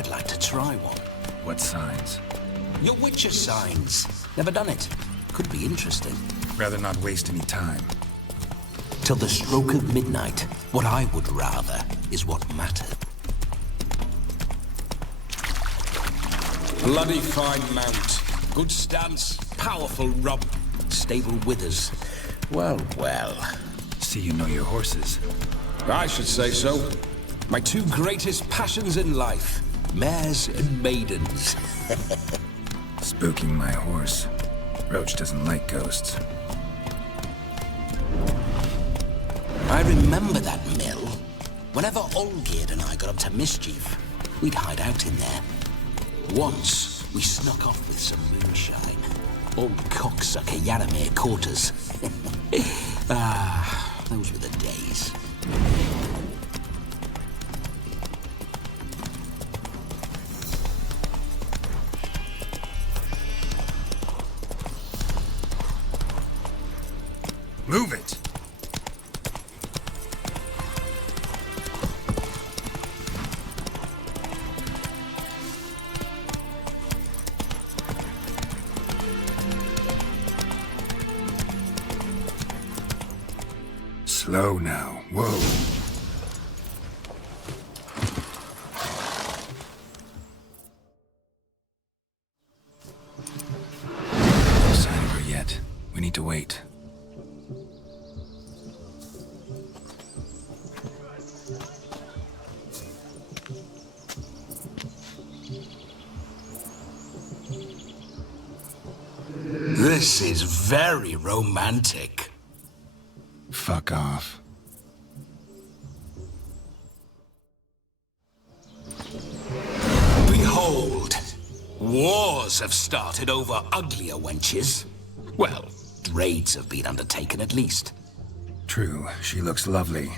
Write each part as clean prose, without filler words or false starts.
I'd like to try one. What signs? Your Witcher signs. Never done it. Could be interesting. Rather not waste any time. Till the stroke of midnight, what I would rather is what mattered. Bloody fine mount. Good stance, powerful rub, stable withers. Well, well. See you know your horses. I should say so. My two greatest passions in life. Mares and maidens. Spooking my horse. Roach doesn't like ghosts. I remember that mill. Whenever Olgierd and I got up to mischief, we'd hide out in there. Once, we snuck off with some moonshine. Old cocksucker Yaramir caught us. Those were the days. Move it! Slow now. Whoa. No sign of her yet. We need to wait. This is very romantic. Fuck off. Behold, wars have started over uglier wenches. Well, raids have been undertaken at least. True, she looks lovely.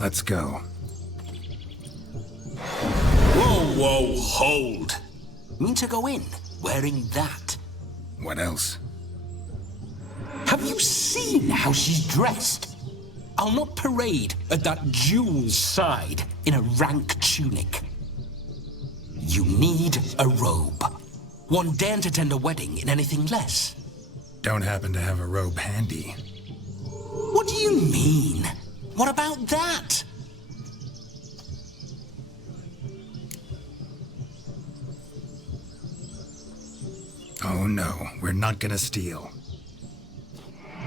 Let's go. Whoa, whoa, hold. Mean to go in, wearing that? What else? Have you seen how she's dressed? I'll not parade at that jewel's side in a rank tunic. You need a robe. One daren't attend a wedding in anything less. Don't happen to have a robe handy. What do you mean? What about that? Oh no, we're not gonna steal.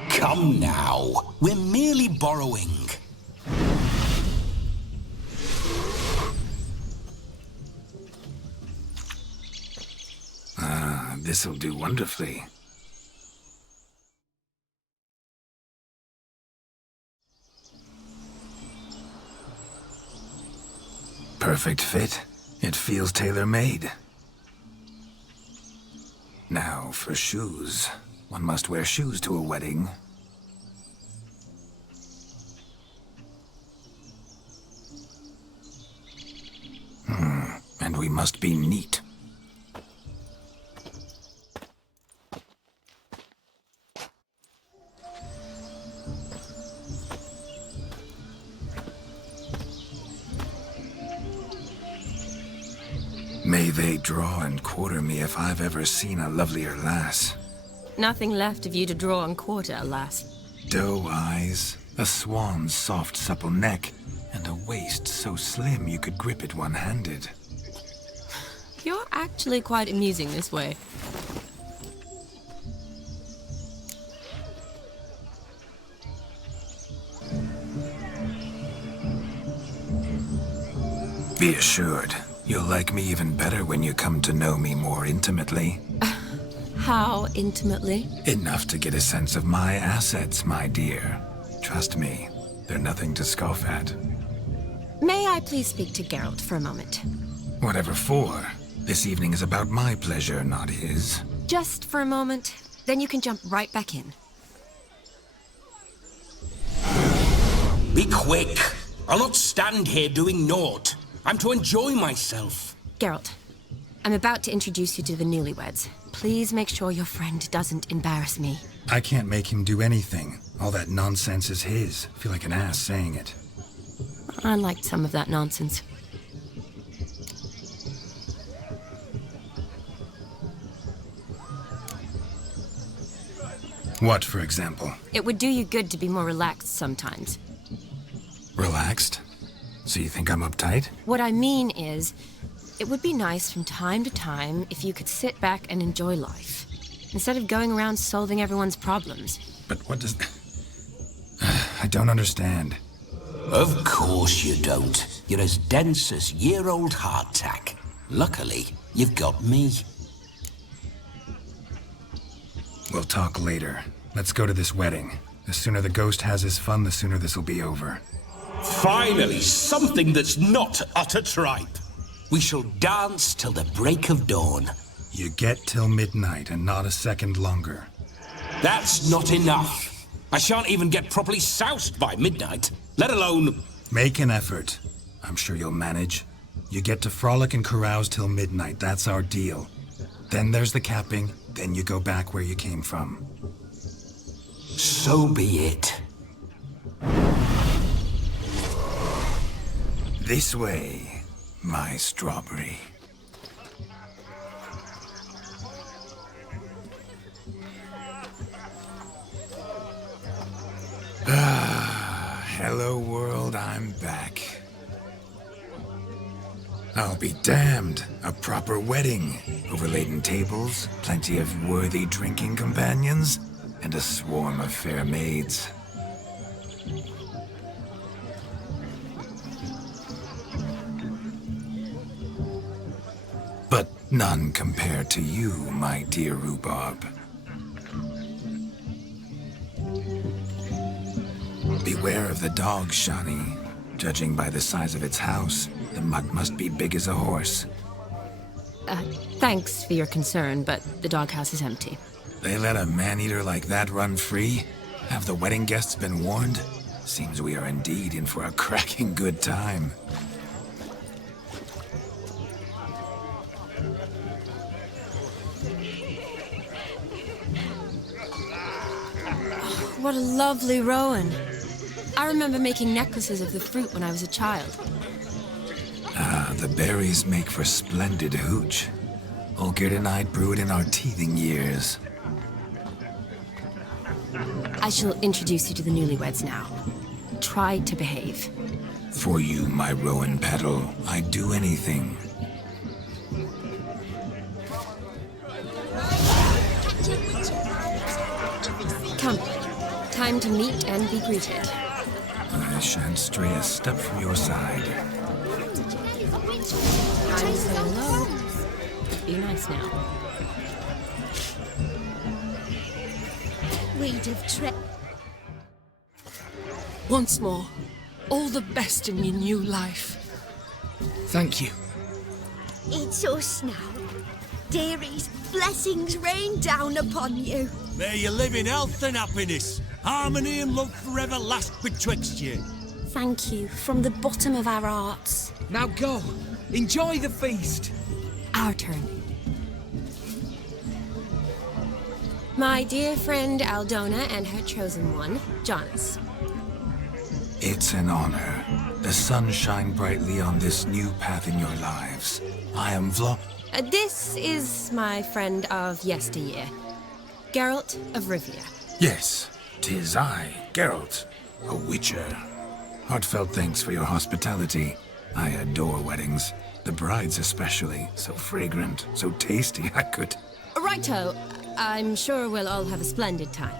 Come now, we're merely borrowing. This'll do wonderfully. Perfect fit. It feels tailor-made. Now, for shoes. One must wear shoes to a wedding. And we must be neat. May they draw and quarter me if I've ever seen a lovelier lass. Nothing left of you to draw and quarter, alas. Doe eyes, a swan's soft supple neck, and a waist so slim you could grip it one-handed. You're actually quite amusing this way. Be assured, you'll like me even better when you come to know me more intimately. How intimately? Enough to get a sense of my assets, my dear. Trust me, they're nothing to scoff at. May I please speak to Geralt for a moment? Whatever for. This evening is about my pleasure, not his. Just for a moment, then you can jump right back in. Be quick. I'll not stand here doing naught. I'm to enjoy myself. Geralt, I'm about to introduce you to the newlyweds. Please make sure your friend doesn't embarrass me. I can't make him do anything. All that nonsense is his. I feel like an ass saying it. I liked some of that nonsense. What, for example? It would do you good to be more relaxed sometimes. Relaxed? So you think I'm uptight? What I mean is, it would be nice from time to time if you could sit back and enjoy life, instead of going around solving everyone's problems. But what does... I don't understand. Of course you don't. You're as dense as year-old hardtack. Luckily, you've got me. We'll talk later. Let's go to this wedding. The sooner the ghost has his fun, the sooner this'll be over. Finally, something that's not utter tripe. We shall dance till the break of dawn. You get till midnight and not a second longer. That's not enough. I shan't even get properly soused by midnight, let alone... Make an effort. I'm sure you'll manage. You get to frolic and carouse till midnight, that's our deal. Then there's the capping, then you go back where you came from. So be it. This way, my strawberry. Hello world, I'm back. I'll be damned. A proper wedding. Overladen tables, plenty of worthy drinking companions, and a swarm of fair maids. But none compared to you, my dear rhubarb. Beware of the dog, Shani. Judging by the size of its house, the mutt must be big as a horse. Thanks for your concern, but the doghouse is empty. They let a man-eater like that run free? Have the wedding guests been warned? Seems we are indeed in for a cracking good time. What a lovely rowan. I remember making necklaces of the fruit when I was a child. Ah, the berries make for splendid hooch. Olgerd and I brew it in our teething years. I shall introduce you to the newlyweds now. Try to behave. For you, my rowan petal, I'd do anything. Come. Time to meet and be greeted. I shan't stray a step from your side. I'm so low. Be nice now. We'd have Once more, all the best in your new life. Thank you. It's us now. Dearies, blessings rain down upon you. May you live in health and happiness. Harmony and love forever last betwixt you. Thank you from the bottom of our hearts. Now go. Enjoy the feast. Our turn. My dear friend Aldona and her chosen one, Jonas. It's an honor. The sun shine brightly on this new path in your lives. I am This is my friend of yesteryear, Geralt of Rivia. Yes, 'tis I, Geralt, a witcher. Heartfelt thanks for your hospitality. I adore weddings. The brides especially. So fragrant, so tasty, I could... Righto. I'm sure we'll all have a splendid time.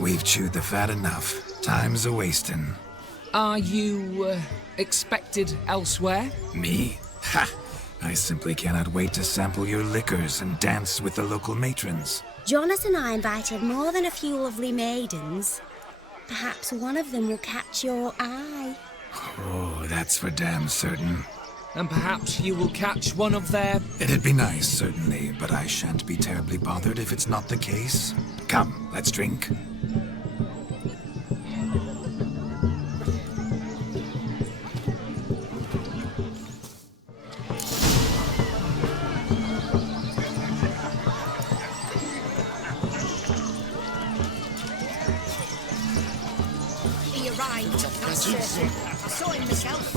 We've chewed the fat enough. Time's a-wasting. Are you, expected elsewhere? Me? Ha! I simply cannot wait to sample your liquors and dance with the local matrons. Jonas and I invited more than a few lovely maidens. Perhaps one of them will catch your eye. Oh, that's for damn certain. And perhaps you will catch one of their... It'd be nice, certainly, but I shan't be terribly bothered if it's not the case. Come, let's drink. He arrived. That's it. I saw him myself.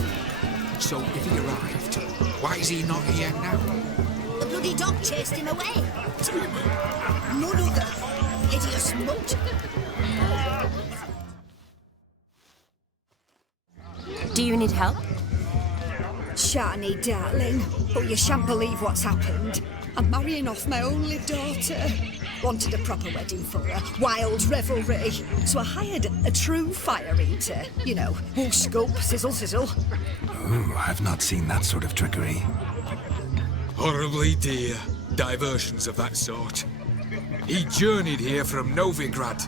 So if he arrived, Why is he not here now? The bloody dog chased him away. None other. Hideous mutt. Do you need help? Shani, darling. Oh, you shan't believe what's happened. I'm marrying off my only daughter. Wanted a proper wedding for her. Wild revelry. So I hired a true fire eater. You know, whoosh, scoop, sizzle, sizzle. Oh, I've not seen that sort of trickery. Horribly dear diversions of that sort. He journeyed here from Novigrad.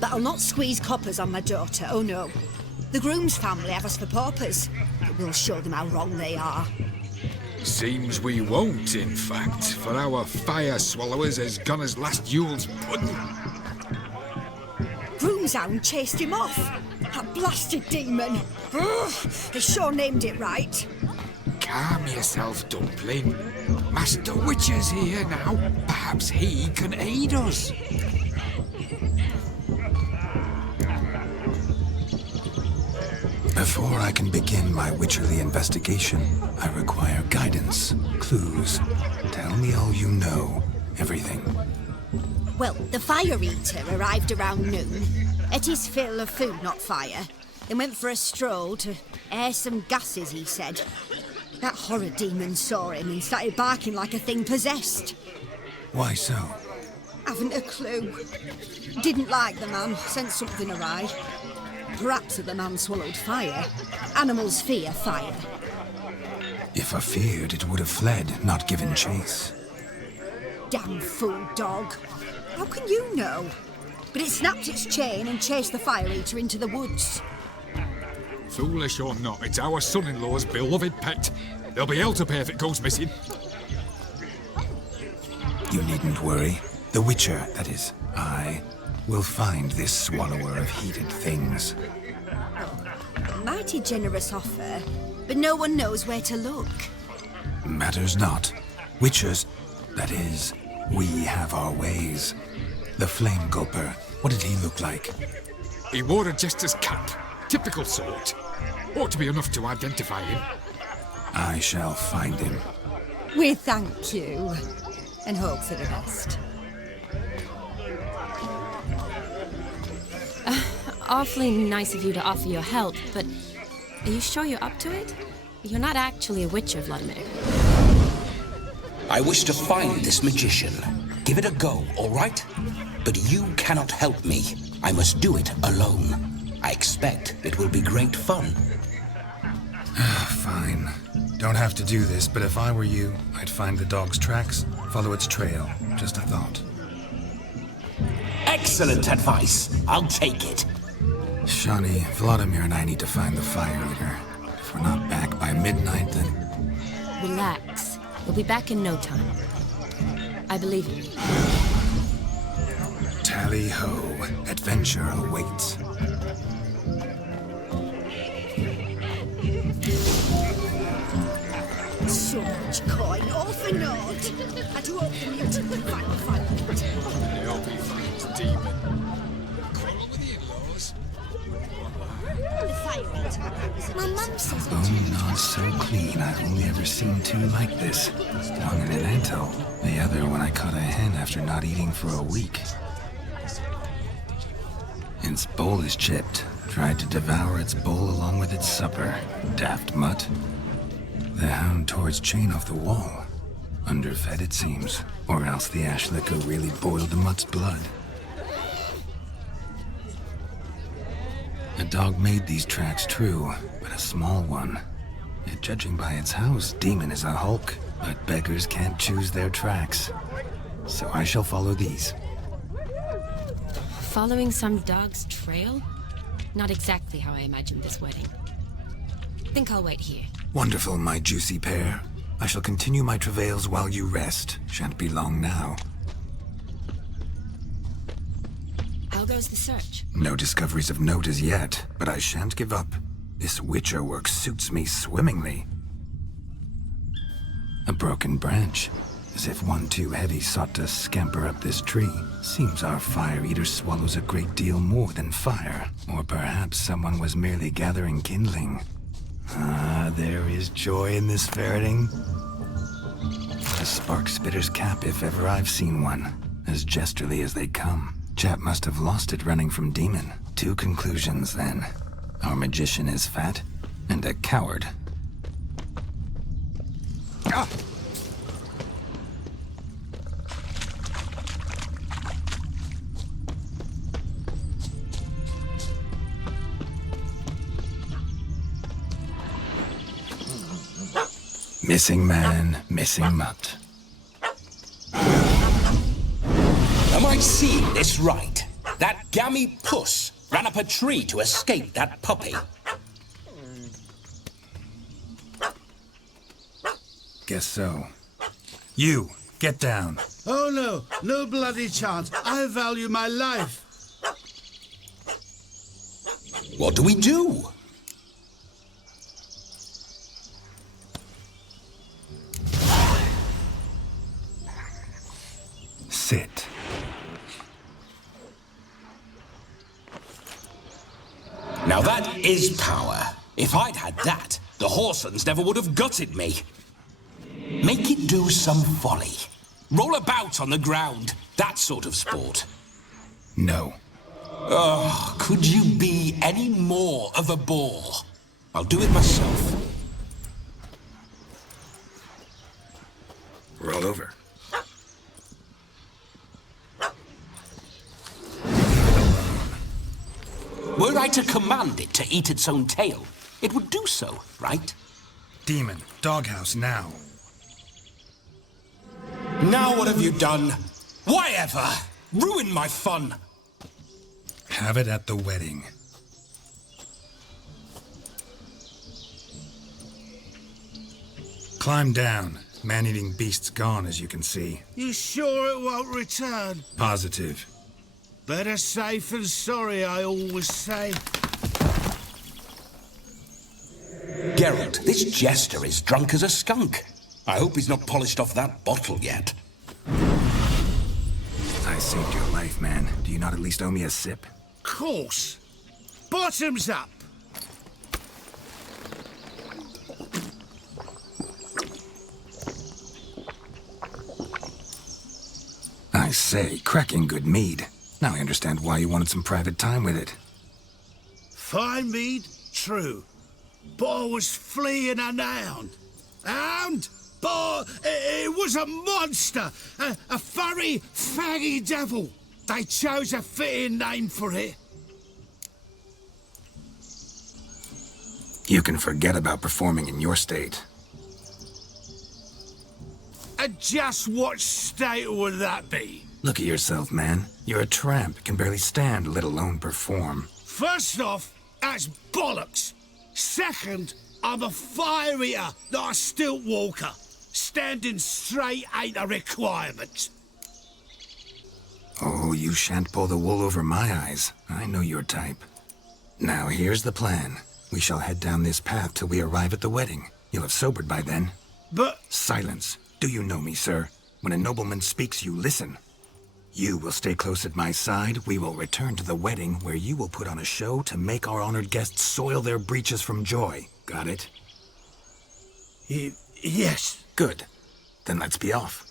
But I'll not squeeze coppers on my daughter, oh no. The groom's family have us for paupers. But we'll show them how wrong they are. Seems we won't, in fact, for our fire swallowers as gone as last Yule's pudding. Groom's hound chased him off. That blasted demon. Ugh, they sure named it right. Calm yourself, Dumpling. Master Witcher's here now. Perhaps he can aid us. Before I can begin my witcherly investigation, I require guidance, clues. Tell me all you know. Everything. Well, the fire eater arrived around noon, ate his fill of food, not fire, then went for a stroll to air some gases, he said. That horror demon saw him and started barking like a thing possessed. Why so? Haven't a clue. Didn't like the man, sent something awry. Perhaps the man swallowed fire. Animals fear fire. If I feared, it would have fled, not given chase. Damn fool dog. How can you know? But it snapped its chain and chased the fire eater into the woods. Foolish or not, it's our son-in-law's beloved pet. There'll be hell to pay if it goes missing. You needn't worry. The Witcher, that is, I, will find this swallower of heated things. Mighty generous offer, but no one knows where to look. Matters not. Witchers, that is, we have our ways. The Flame Gulper, what did he look like? He wore a jester's cap. Typical sort. Ought to be enough to identify him. I shall find him. We thank you, and hope for the best. Awfully nice of you to offer your help, but are you sure you're up to it? You're not actually a witcher, Vladimir. I wish to find this magician. Give it a go, all right? But you cannot help me. I must do it alone. I expect it will be great fun. Fine. Don't have to do this, but if I were you, I'd find the dog's tracks, follow its trail. Just a thought. Excellent advice. I'll take it. Shani, Vladimir and I need to find the fire eater. If we're not back by midnight, then... Relax. We'll be back in no time. I believe in you. Tally-ho. Adventure awaits. So much coin, all for naught. I do hope the mutant will find the fire. I hope he finds demon. Quarrel with the in-laws? The fire eater. My mum says it. Bone not so clean, I've only ever seen two like this. One in an anthill, the other when I caught a hen after not eating for a week. Its bowl is chipped. Tried to devour its bowl along with its supper. Daft mutt. The hound tore its chain off the wall. Underfed, it seems. Or else the ash liquor really boiled the mutt's blood. A dog made these tracks true, but a small one. Yet judging by its house, demon is a hulk. But beggars can't choose their tracks. So I shall follow these. Following some dog's trail? Not exactly how I imagined this wedding. Think I'll wait here. Wonderful, my juicy pair. I shall continue my travails while you rest. Shan't be long now. How goes the search? No discoveries of note as yet, but I shan't give up. This Witcher work suits me swimmingly. A broken branch, as if one too heavy sought to scamper up this tree. Seems our fire eater swallows a great deal more than fire. Or perhaps someone was merely gathering kindling. Ah, there is joy in this ferreting. A spark spitter's cap if ever I've seen one. As jesterly as they come. Chap must have lost it running from Demon. 2 conclusions, then. Our magician is fat, and a coward. Ah! Missing man, missing mutt. Am I seeing this right? That gammy puss ran up a tree to escape that puppy. Guess so. You, get down. Oh no, no bloody chance. I value my life. What do we do? Sit. Now that is power. If I'd had that, the Horsons never would have gutted me. Make it do some folly. Roll about on the ground. That sort of sport. No. Oh, could you be any more of a bore? I'll do it myself. Roll over. Were I to command it to eat its own tail, it would do so, right? Demon, doghouse now. Now what have you done? Why ever? Ruin my fun. Have it at the wedding. Climb down. Man-eating beast's gone, as you can see. You sure it won't return? Positive. Better safe than sorry, I always say. Geralt, this jester is drunk as a skunk. I hope he's not polished off that bottle yet. I saved your life, man. Do you not at least owe me a sip? Course. Bottoms up. I say, cracking good mead. Now I understand why you wanted some private time with it. Fine mead, true. But I was fleeing an hound. Hound? But it was a monster. A furry, faggy devil. They chose a fitting name for it. You can forget about performing in your state. And just what state would that be? Look at yourself, man. You're a tramp, can barely stand, let alone perform. First off, that's bollocks. Second, I'm a fire eater, not a stilt walker. Standing straight ain't a requirement. Oh, you shan't pull the wool over my eyes. I know your type. Now, here's the plan. We shall head down this path till we arrive at the wedding. You'll have sobered by then. But... Silence. Do you know me, sir? When a nobleman speaks, you listen. You will stay close at my side. We will return to the wedding, where you will put on a show to make our honored guests soil their breeches from joy. Got it? Yes. Good. Then let's be off.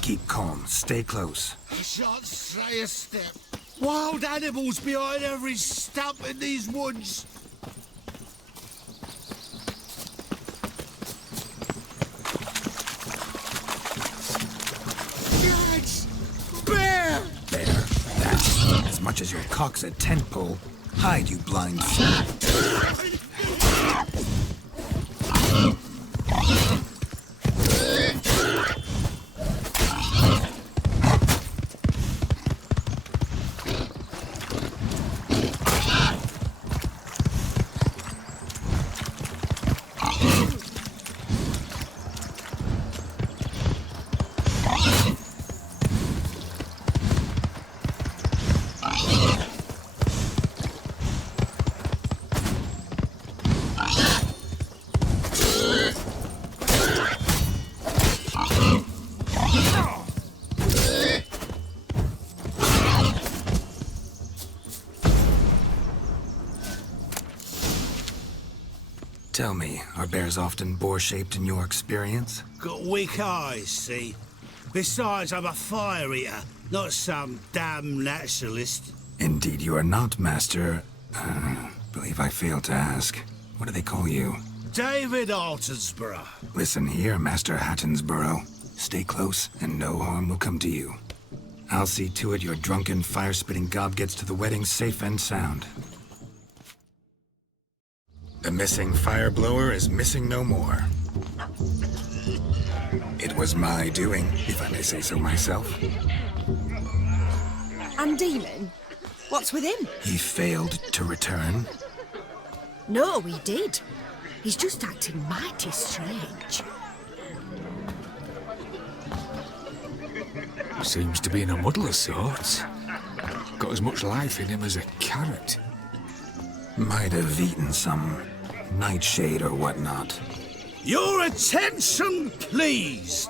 Keep calm. Stay close. I shan't stray a step. Wild animals behind every stump in these woods. Lads! Bear! There. That's as much as your cock's a tent pole. Hide, you blind fool. Tell me, are bears often boar-shaped in your experience? Got weak eyes, see? Besides, I'm a fire eater, not some damn naturalist. Indeed you are not, Master. Believe I failed to ask. What do they call you? David Altonsborough. Listen here, Master Hattonsborough. Stay close, and no harm will come to you. I'll see to it your drunken, fire-spitting gob gets to the wedding safe and sound. The missing fire blower is missing no more. It was my doing, if I may say so myself. And Demon? What's with him? He failed to return. No, he did. He's just acting mighty strange. Seems to be in a muddle of sorts. Got as much life in him as a carrot. Might have eaten some nightshade or whatnot. Your attention, please.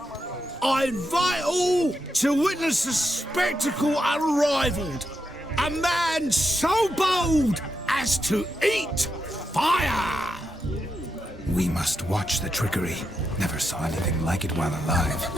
I invite all to witness a spectacle unrivaled. A man so bold as to eat fire. We must watch the trickery. Never saw anything like it while alive.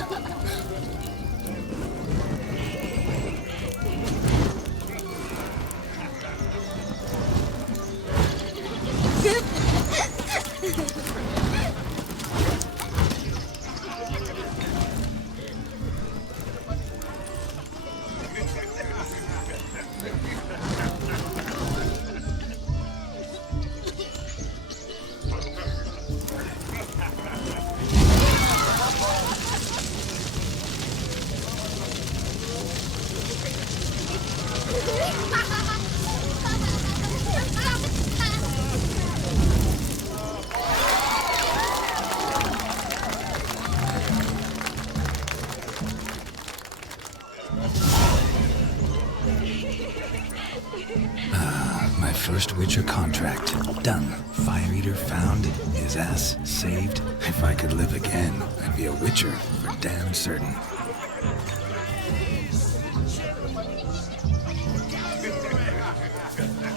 First Witcher contract. Done. Fire Eater found. His ass saved. If I could live again, I'd be a Witcher for damn certain.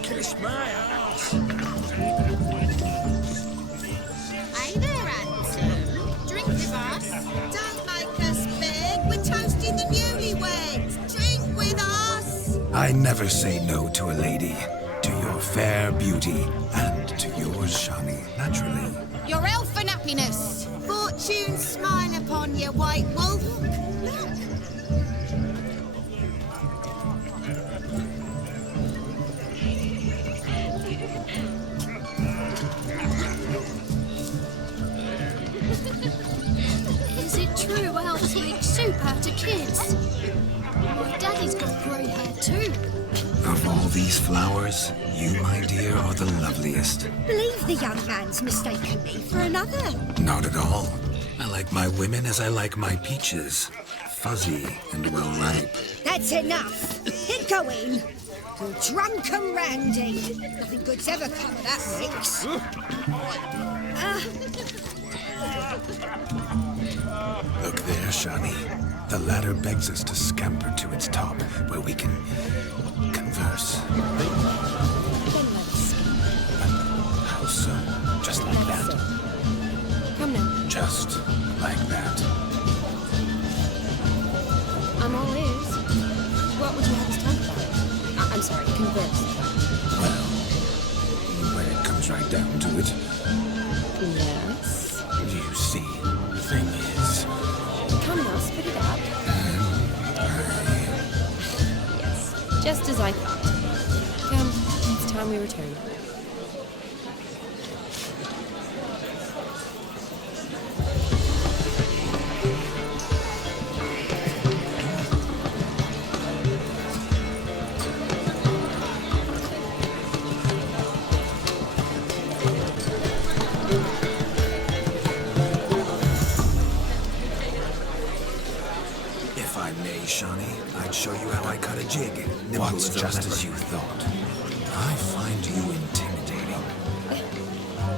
Kiss my ass. Hey there, Anton. Drink with us. Don't make us beg. We're toasting the newlyweds. Drink with us. I never say no to a lady. To your fair beauty, and to yours, Shani, naturally. Your elfin happiness. Fortune smile upon you, white wolf. Look. Is it true elves make soup out of kids? My daddy's got grey hair too. Of all these flowers, you, my dear, are the loveliest. Believe the young man's mistaken me for another. Not at all. I like my women as I like my peaches. Fuzzy and well ripe. That's enough. Get going. You drunken randy. Nothing good's ever come of that mix. Look there, Shani. The ladder begs us to scamper to its top, where we can converse. How so? Just like that? Come now. Just like that. I'm all ears. What would you have us talk about? I'm sorry, converse. Well, when it comes right down to it. Yes? You see, the thing is... Come now, spit it out. Yes, just as I thought. Come, it's time we return. Shani, I'd show you how I cut a jig. What's just as you thought. I find you intimidating.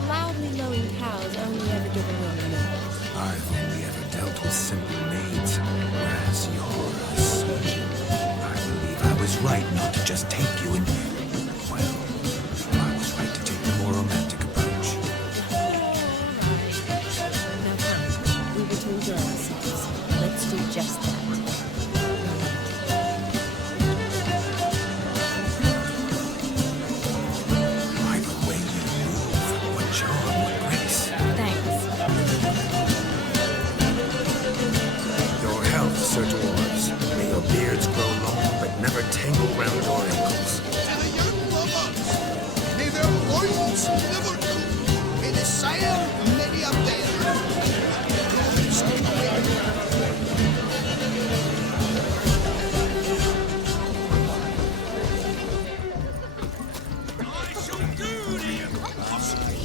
Loudly lowing cows only ever give a woman milk. I've only ever dealt with simple maids, whereas you're a surgeon. I believe I was right not to just take you and... Well, I was right to take the more romantic approach. just that. By the way you move, what charm, what grace. Thanks. Your health, Sir Dwarves. May your beards grow long, but never tangle round your ankles. To the young lovers, may their loins never cool. May the sire many a day. I shall do the impossible.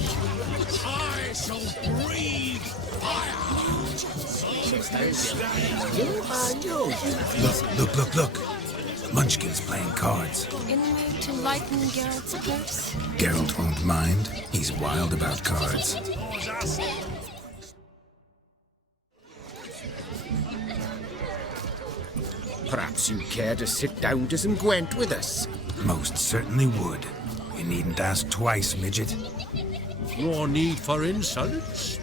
I shall breathe fire. Look. Munchkin's playing cards. In the mood to lighten Geralt's purse? Geralt won't mind. He's wild about cards. Perhaps you'd care to sit down to some gwent with us. Most certainly would. You needn't ask twice, midget. No need for insolence.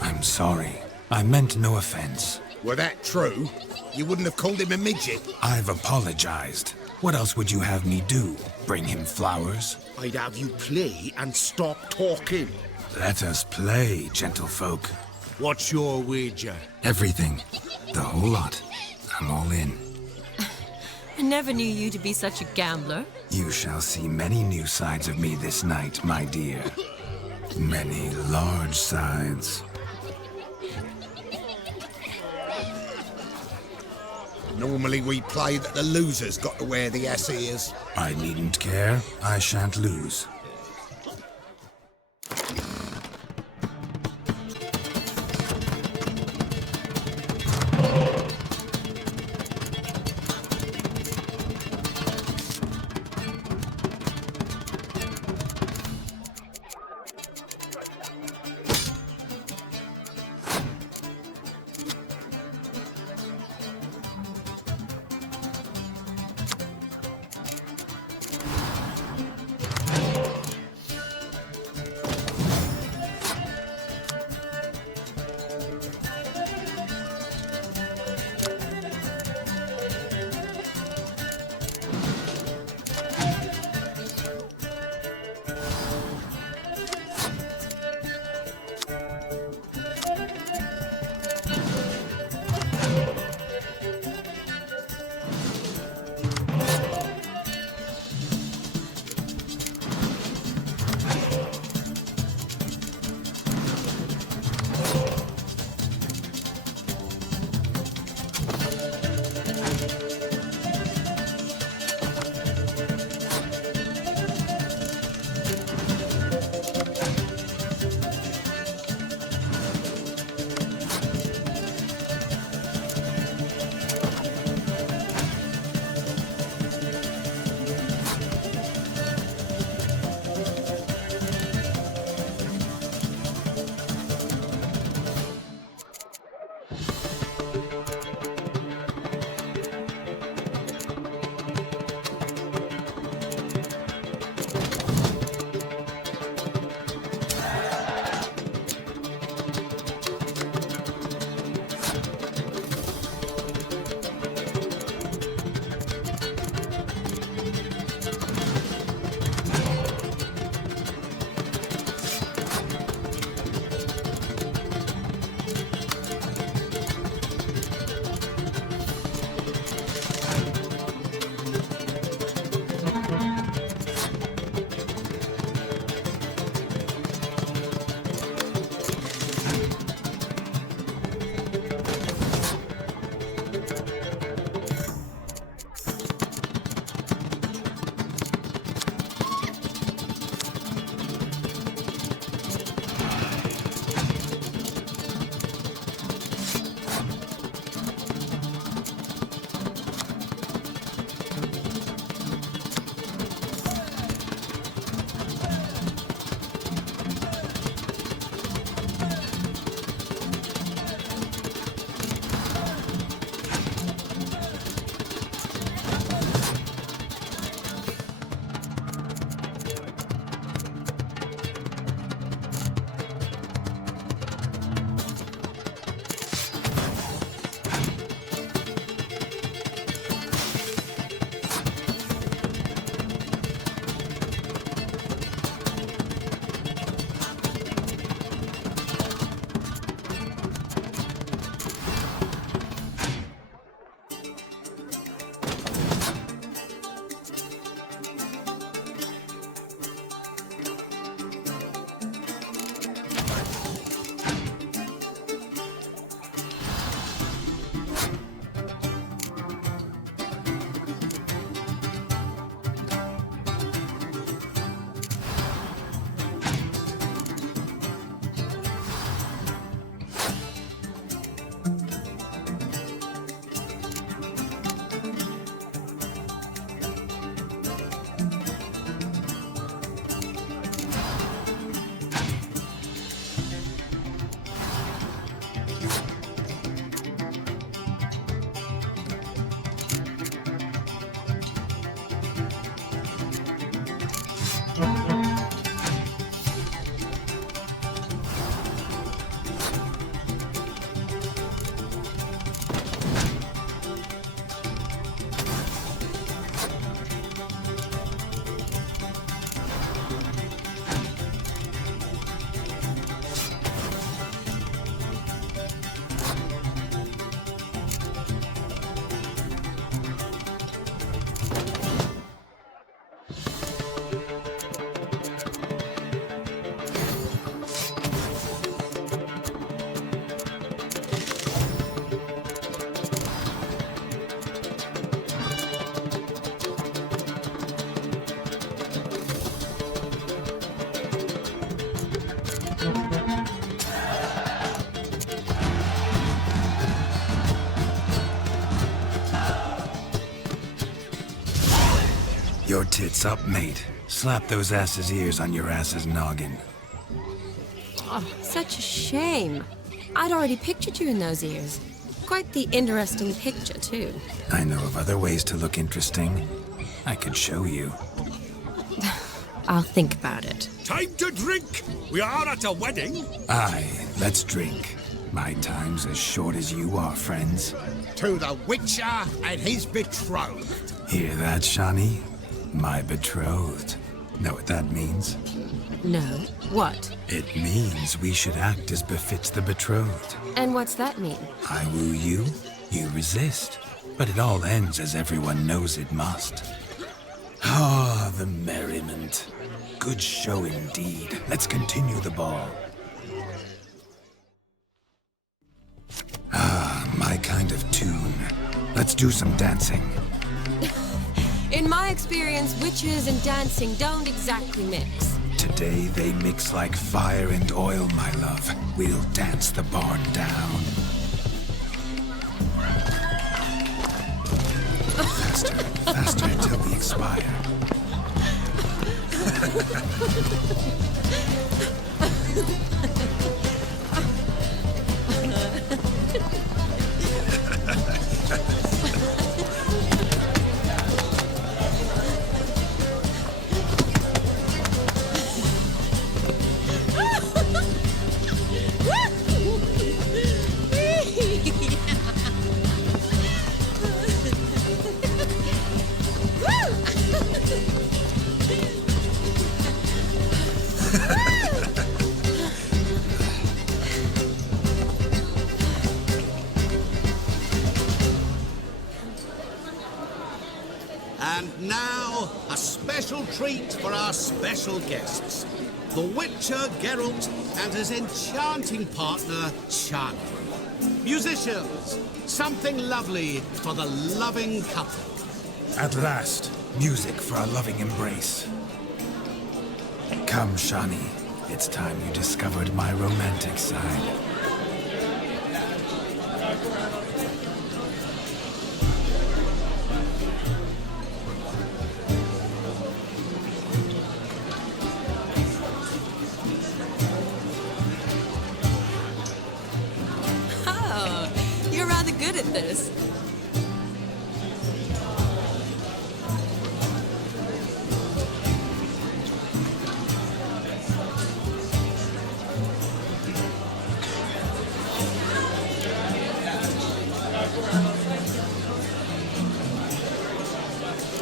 I'm sorry. I meant no offense. Were that true, you wouldn't have called him a midget. I've apologized. What else would you have me do? Bring him flowers? I'd have you play and stop talking. Let us play, gentlefolk. What's your wager? Everything. The whole lot. I'm all in. I never knew you to be such a gambler. You shall see many new sides of me this night, my dear. Many large sides. Normally we play that the loser's got to wear the ass ears. I needn't care. I shan't lose. Tits up, mate. Slap those asses' ears on your ass's noggin. Oh, such a shame. I'd already pictured you in those ears. Quite the interesting picture, too. I know of other ways to look interesting. I could show you. I'll think about it. Time to drink! We are at a wedding. Aye, let's drink. My time's as short as you are, friends. To the Witcher and his betrothed. Hear that, Shani? My betrothed. Know what that means? No. What? It means we should act as befits the betrothed. And what's that mean? I woo you, you resist. But it all ends as everyone knows it must. Ah, the merriment. Good show indeed. Let's continue the ball. Ah, my kind of tune. Let's do some dancing. In my experience, witches and dancing don't exactly mix. Today they mix like fire and oil, my love. We'll dance the barn down. Faster, faster until we expire. And now, a special treat for our special guests. The Witcher Geralt and his enchanting partner, Shani. Musicians, something lovely for the loving couple. At last, music for a loving embrace. Come, Shani. It's time you discovered my romantic side. Oh, you're rather good at this.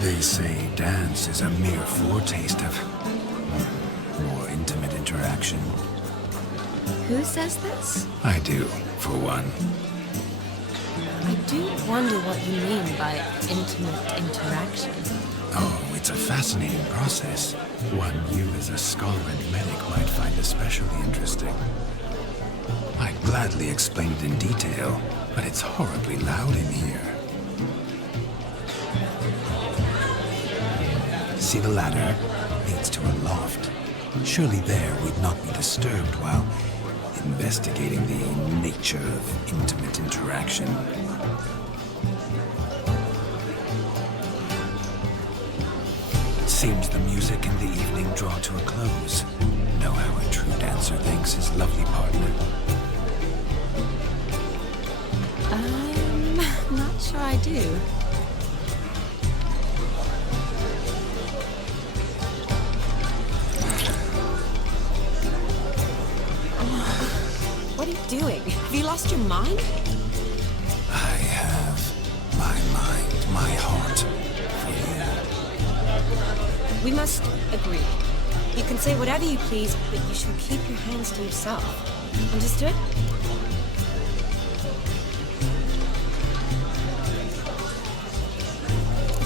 They say dance is a mere foretaste of more intimate interaction. Who says this? I do, for one. I do wonder what you mean by intimate interaction. Oh, it's a fascinating process. One you as a scholar and medic might find especially interesting. I'd gladly explain it in detail, but it's horribly loud in here. See the ladder? Leads to a loft. Surely there we'd not be disturbed while investigating the nature of intimate interaction. Seems the music and the evening draw to a close. Know how a true dancer thanks his lovely partner. I'm not sure I do. What are you doing? Have you lost your mind? I have my mind, my heart for you. We must agree. You can say whatever you please, but you shall keep your hands to yourself. Understood?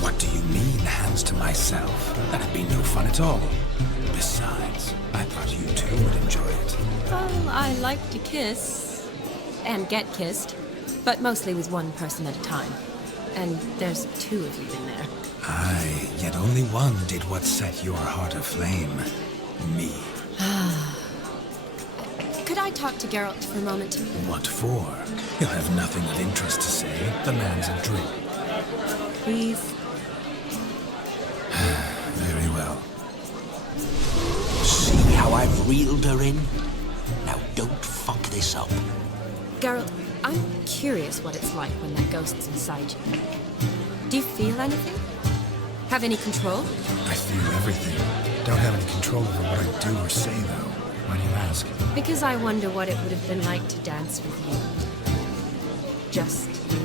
What do you mean, hands to myself? That'd be no fun at all. Besides, I thought you two would enjoy it. Well, I like to kiss. And get kissed. But mostly with one person at a time. And there's two of you in there. Aye, yet only one did what set your heart aflame. Me. Could I talk to Geralt for a moment? What for? He'll have nothing of interest to say. The man's a drink. Please. See how I've reeled her in? Now don't fuck this up. Geralt, I'm curious what it's like when that ghost's inside you. Do you feel anything? Have any control? I feel everything. Don't have any control over what I do or say, though. Why do you ask? Because I wonder what it would have been like to dance with you. Just you.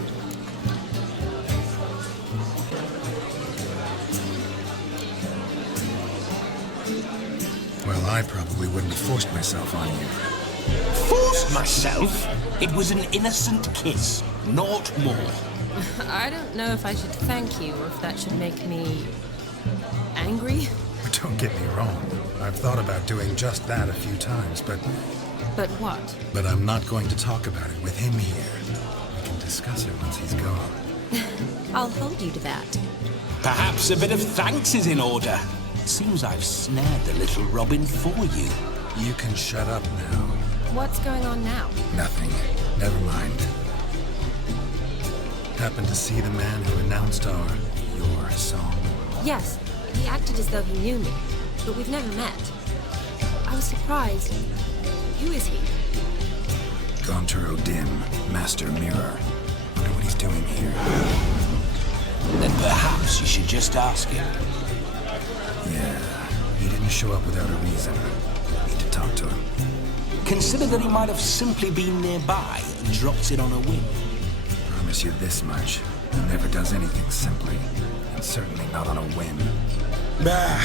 Well, I probably wouldn't have forced myself on you. Forced myself? It was an innocent kiss, naught more. I don't know if I should thank you or if that should make me angry. Don't get me wrong. I've thought about doing just that a few times, but... But what? But I'm not going to talk about it with him here. We can discuss it once he's gone. I'll hold you to that. Perhaps a bit of thanks is in order. Seems I've snared the little Robin for you. You can shut up now. What's going on now? Nothing. Never mind. Happened to see the man who announced your song? Yes, he acted as though he knew me, but we've never met. I was surprised. Who is he? Gaunter O'Dim, Master Mirror. Wonder what he's doing here. Then perhaps you should just ask him. Yeah, he didn't show up without a reason. Need to talk to him. Consider that he might have simply been nearby and dropped it on a whim. Promise you this much. He never does anything simply. And certainly not on a whim. Bah,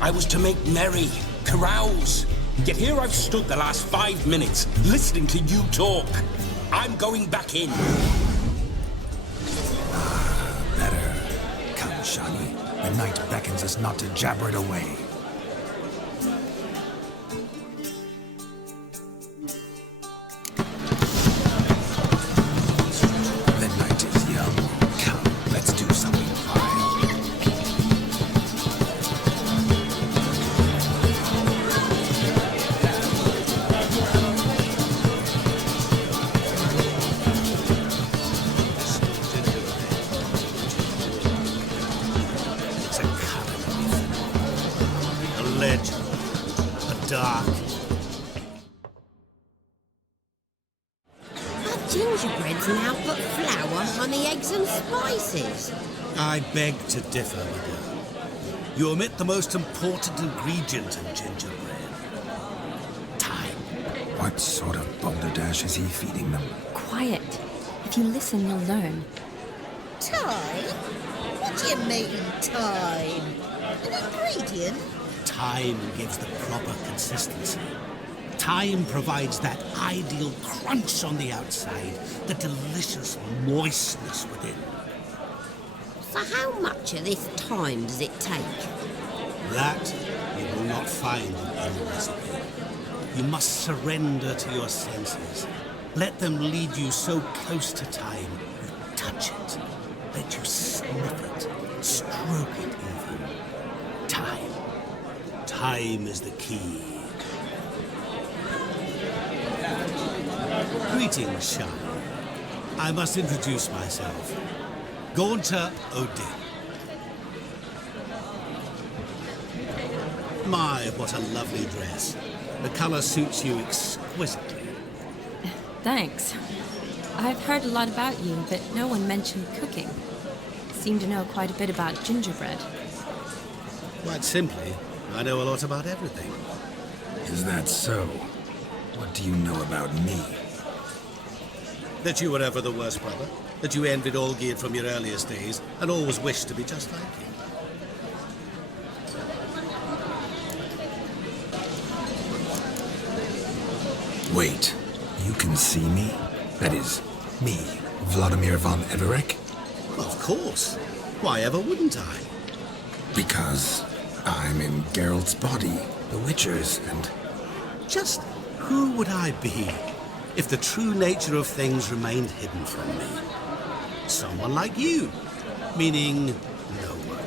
I was to make merry, carouse. Yet here I've stood the last 5 minutes, listening to you talk. I'm going back in. Better. Come, Shani. The night beckons us not to jabber it away. The night is young. Come, let's do something fine. It's a cunning a legend, a dark. Our gingerbread's now got flour, honey, eggs and spices. I beg to differ, madame. You omit the most important ingredient in gingerbread. Time. What sort of balderdash is he feeding them? Quiet. If you listen, you'll learn. Time? What do you mean, time? An ingredient? Time gives the proper consistency. Time provides that ideal crunch on the outside, the delicious moistness within. So how much of this time does it take? That you will not find in any recipe. You must surrender to your senses. Let them lead you so close to time, you touch it. Let you sniff it, stroke it even. Time. Time is the key. Greetings, Shani. I must introduce myself. Gaunter O'Dim. My, what a lovely dress. The color suits you exquisitely. Thanks. I've heard a lot about you, but no one mentioned cooking. Seem to know quite a bit about gingerbread. Quite simply, I know a lot about everything. Is that so? What do you know about me? That you were ever the worst brother, that you envied Olgierd from your earliest days, and always wished to be just like him. Wait, you can see me? That is, me, Vladimir von Everek? Of course. Why ever wouldn't I? Because I'm in Geralt's body, the Witcher's, and... Just who would I be if the true nature of things remained hidden from me? Someone like you, meaning no one.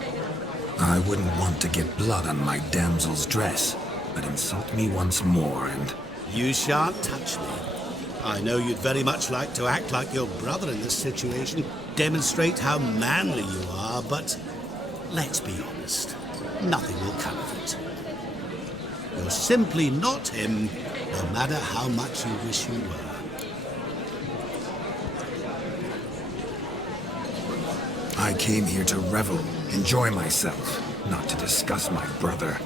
I wouldn't want to get blood on my damsel's dress, but insult me once more and... You shan't touch me. I know you'd very much like to act like your brother in this situation, demonstrate how manly you are, but let's be honest, nothing will come of it. You're simply not him, no matter how much you wish you were. I came here to revel, enjoy myself, not to discuss my brother.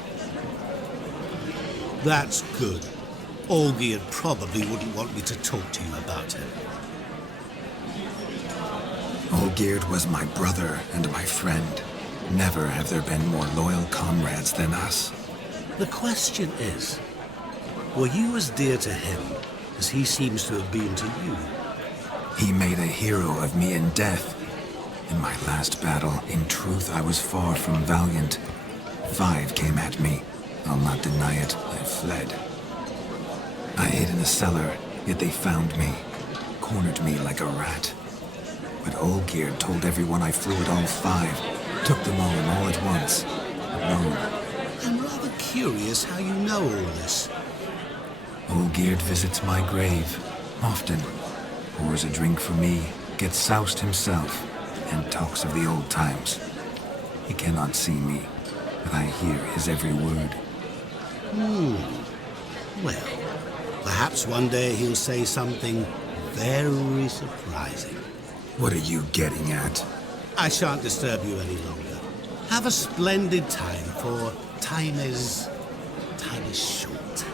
That's good. Olgierd probably wouldn't want me to talk to you about him. Olgierd was my brother and my friend. Never have there been more loyal comrades than us. The question is, were you as dear to him as he seems to have been to you? He made a hero of me in death. In my last battle, in truth, I was far from valiant. 5 came at me. I'll not deny it, I fled. I hid in a cellar, yet they found me, cornered me like a rat. But Olgierd told everyone I flew at all 5, took them all at once, alone. I'm rather curious how you know all this. Olgierd visits my grave, often. Pours a drink for me, gets soused himself, and talks of the old times. He cannot see me, but I hear his every word. Well, perhaps one day he'll say something very surprising. What are you getting at? I shan't disturb you any longer. Have a splendid time, for time is short.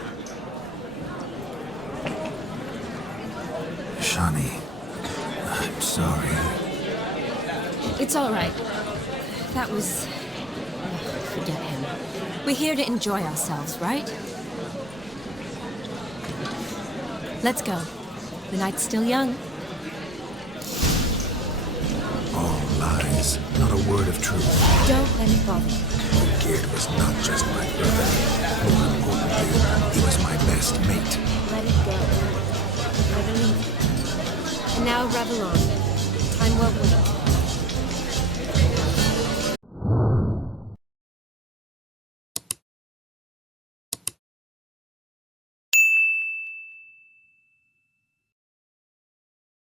Shani, I'm sorry. It's all right. That was... forget him. We're here to enjoy ourselves, right? Let's go. The night's still young. All lies, not a word of truth. Don't let it bother you. Olgierd was not just my brother. More importantly, he was my best mate. Let it go. I believe you. And now revel on. Time well